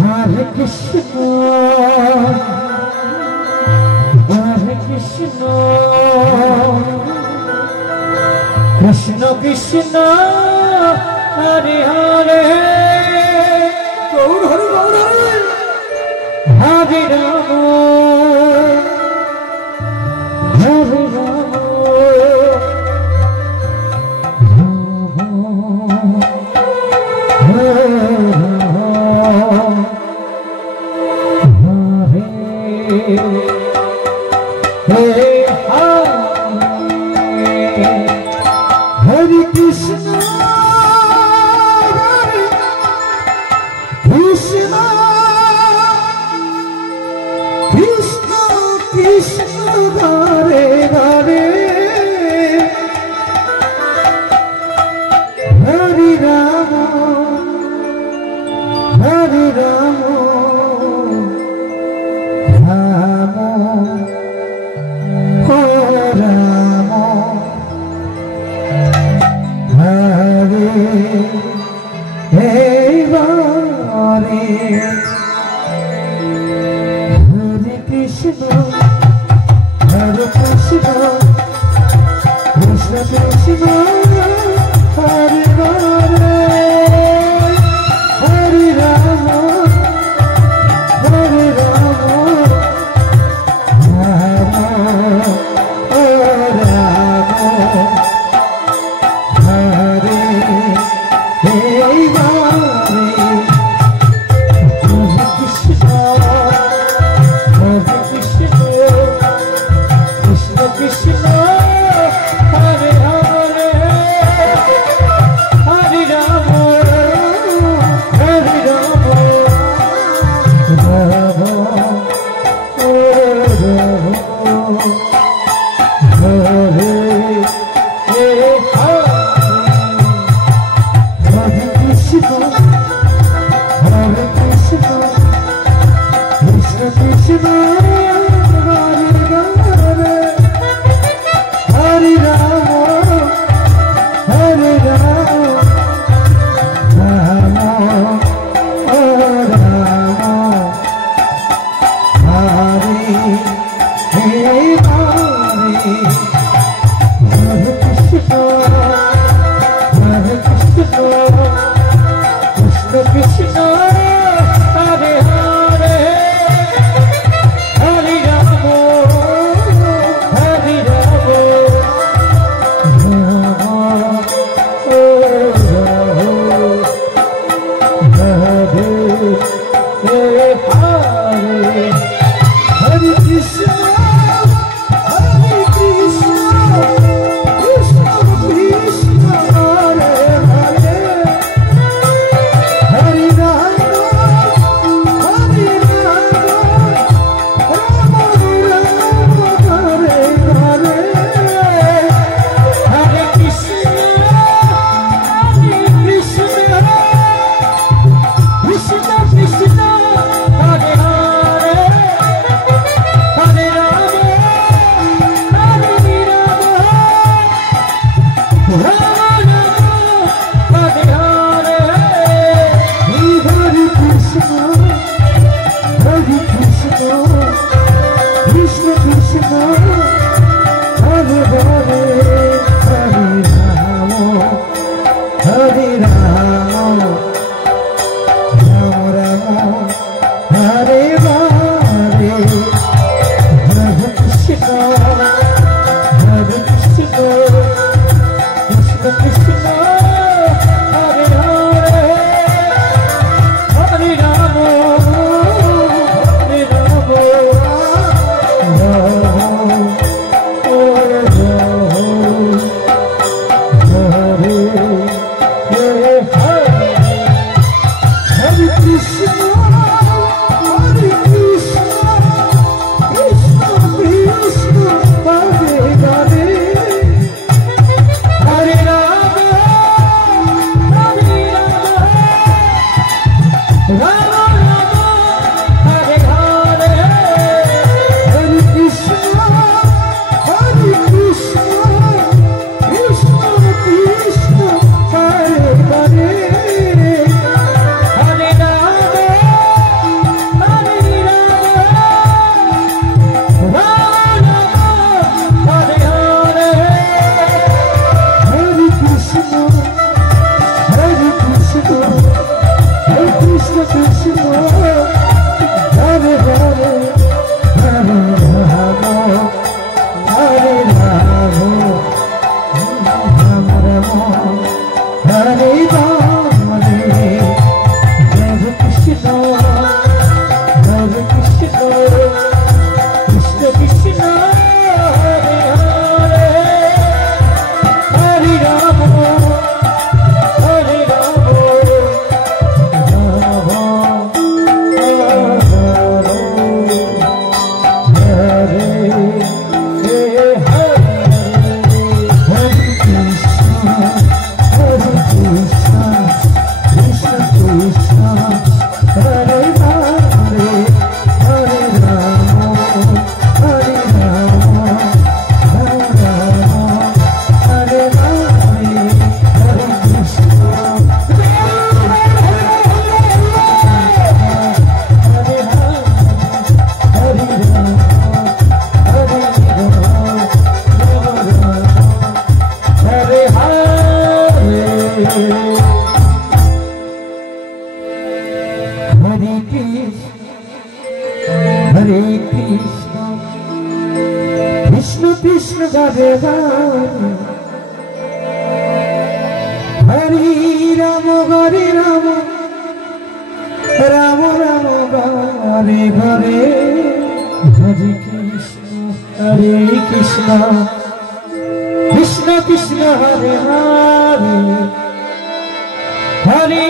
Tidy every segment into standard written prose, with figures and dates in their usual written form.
Hare Krishna, Hare Krishna, Krishna Krishna, Hare Hare, Gaur Hare Gaur Hare, Hare Rama, Hare Rama, Hare Krishna, Hare Krishna, Krishna Krishna, Hare Hare, Hare Rama, Hare Rama, Rama Hare Krishna, Hare Krishna, Krishna Krishna, Hare Hare, Hare Rama, Hare Rama, Rama Rama, Hare Hari Ram Ram Ram Hare Hare Hare Krishna Krishna Krishna Hare Hare Hare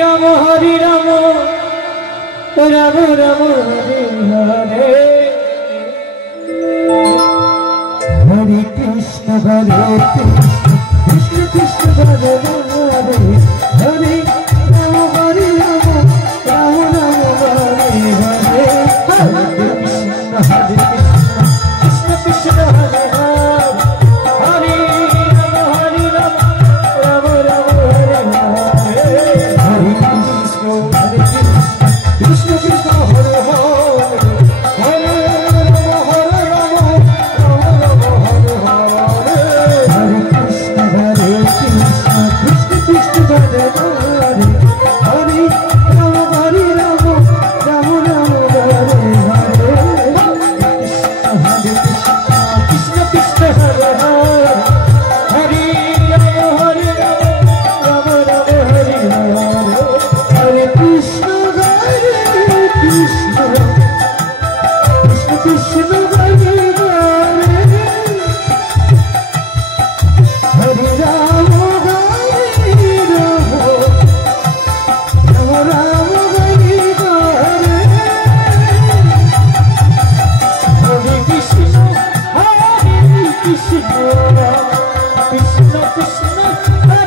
Ram Ram Ram Hare Hare Hare Krishna Krishna Krishna Hare Hare Hare Ram Ram Ram Hare Hare Hare Krishna Krishna Krishna Hare Hare Hare Ram Ram Ram Hare Hare Hare Krishna Krishna Krishna Hare Hare Hare Ram Ram Hare Hare Hare Krishna Krishna Krishna Hare Hare Hare Ram Ram Ram Hare Hare Krishna Krishna Hare Hare Hare Ram Ram Hare Hare Hare Krishna Krishna Krishna Hare Hare Hare Ram Ram Hare Hare Hare Krishna Krishna Krishna Krishna